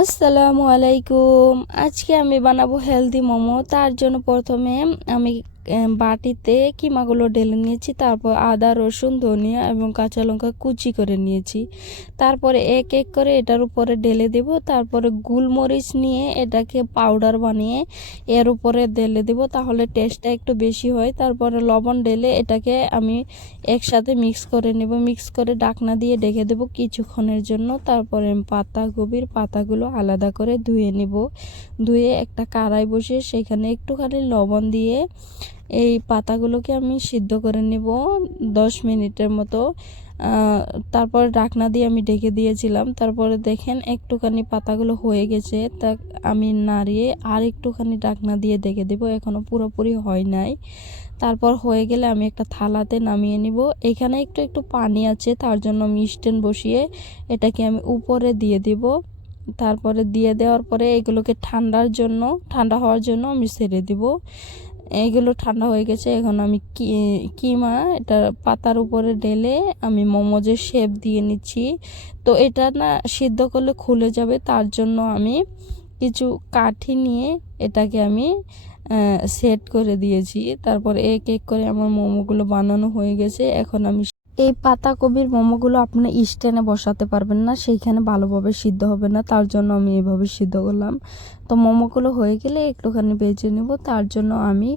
আসসালামু আলাইকুম। আজকে আমি বানাবো হেলদি মোমো। তার জন্য প্রথমে আমি বাটিতে কিমাগুলো ঢেলে নিয়েছি, তারপর আদা, রসুন, ধনিয়া এবং কাঁচা লঙ্কা কুচি করে নিয়েছি। তারপরে এক এক করে এটার উপরে ঢেলে দেব। তারপরে গোলমরিচ নিয়ে এটাকে পাউডার বানিয়ে এর উপরে ঢেলে দেব, তাহলে টেস্টটা একটু বেশি হয়। তারপরে লবণ ঢেলে এটাকে আমি একসাথে মিক্স করে নেব। মিক্স করে ঢাকনা দিয়ে ঢেকে দেব কিছুক্ষণের জন্য। তারপরে পাতাকপির পাতাগুলো আলাদা করে ধুয়ে নেব। ধুয়ে একটা কড়াই বসিয়ে সেখানে একটুখানি লবণ দিয়ে এই পাতাগুলোকে আমি সিদ্ধ করে নেব 10 মিনিটের মতো। তারপর ঢাকনা দিয়ে আমি ঢেকে দিয়েছিলাম। তারপরে দেখেন একটুখানি পাতাগুলো হয়ে গেছে, তা আমি নাড়িয়ে আর একটুখানি ঢাকনা দিয়ে ঢেকে দেব। এখনও পুরোপুরি হয় নাই। তারপর হয়ে গেলে আমি একটা থালাতে নামিয়ে নিব। এখানে একটু একটু পানি আছে, তার জন্য আমি স্ট্যান্ড বসিয়ে এটাকে আমি উপরে দিয়ে দিব। তারপরে দিয়ে দেওয়ার পরে এগুলোকে ঠান্ডা হওয়ার জন্য আমি ছেড়ে দিব। এইগুলো ঠান্ডা হয়ে গেছে। এখন আমি কিমা এটা পাতার উপরে ঢেলে আমি মোমোজের শেপ দিয়ে নিচ্ছি। তো এটা না সিদ্ধ করলে খুলে যাবে, তার জন্য আমি কিছু কাঠি নিয়ে এটাকে আমি সেট করে দিয়েছি। তারপর এক এক করে আমার মোমোগুলো বানানো হয়ে গেছে। এখন আমি এই পাতাকপির মোমোগুলো আপনি স্ট্যান্ডে বসাতে পারবেন না, সেইখানে ভালোভাবে সিদ্ধ হবে না, তার জন্য আমি এইভাবে সিদ্ধ করলাম। তো মোমোগুলো হয়ে গেলে একটুখানি ভেজে নেব। তার জন্য আমি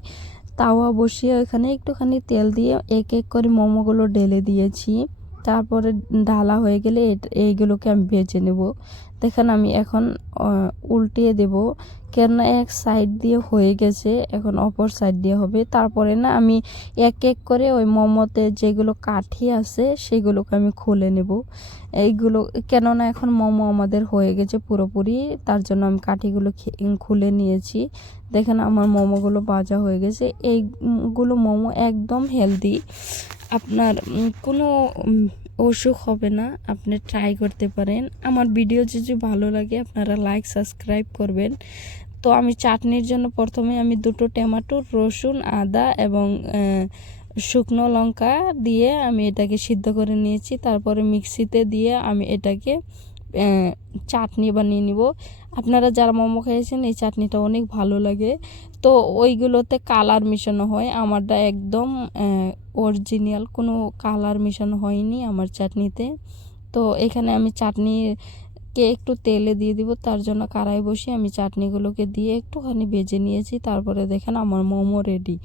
তাওয়া বসিয়ে ওখানে একটুখানি তেল দিয়ে এক এক করে মোমোগুলো ঢেলে দিয়েছি। তারপরে ঢালা হয়ে গেলে এইগুলোকে আমি ভেজে নেব। দেখেন আমি এখন উল্টিয়ে দেব, কেননা এক সাইড দিয়ে হয়ে গেছে, এখন অপর সাইড দিয়ে হবে। তারপরে না আমি এক এক করে ওই মোমোতে যেগুলো কাঠি আছে সেগুলোকে আমি খুলে নেব। এইগুলো কেননা এখন মোমো আমাদের হয়ে গেছে পুরোপুরি, তার জন্য আমি কাঠিগুলো খুলে নিয়েছি। দেখেন আমার মোমোগুলো ভাজা হয়ে গেছে। এইগুলো মোমো একদম হেলদি, আপনার কোনো অসুখ হবে না। আপনি ট্রাই করতে পারেন। আমার ভিডিও যদি ভালো লাগে আপনারা লাইক সাবস্ক্রাইব করবেন। তো আমি চাটনির জন্য প্রথমে আমি 2টো টমেটো, রসুন, আদা এবং শুকনো লঙ্কা দিয়ে আমি এটাকে সিদ্ধ করে নিয়েছি। তারপরে মিক্সিতে দিয়ে আমি এটাকে চাটনি বানিয়ে নিব। আপনারা যারা মোমো খেয়েছেন এই চাটনিটা অনেক ভালো লাগে। তো ওইগুলোতে কালার মেশানো হয়, আমারটা একদম অরিজিনাল, কোনো কালার মেশানো হয়নি আমার চাটনিতে। তো এখানে আমি চাটনিকে একটু তেলে দিয়ে দিব, তার জন্য কড়াই বসিয়ে আমি চাটনিগুলোকে দিয়ে একটুখানি ভেজে নিয়েছি। তারপরে দেখেন আমার মোমো রেডি।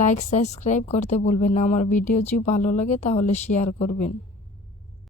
লাইক সাবস্ক্রাইব করতে ভুলবেন না। আমার ভিডিও যদি ভালো লাগে তাহলে শেয়ার করবেন।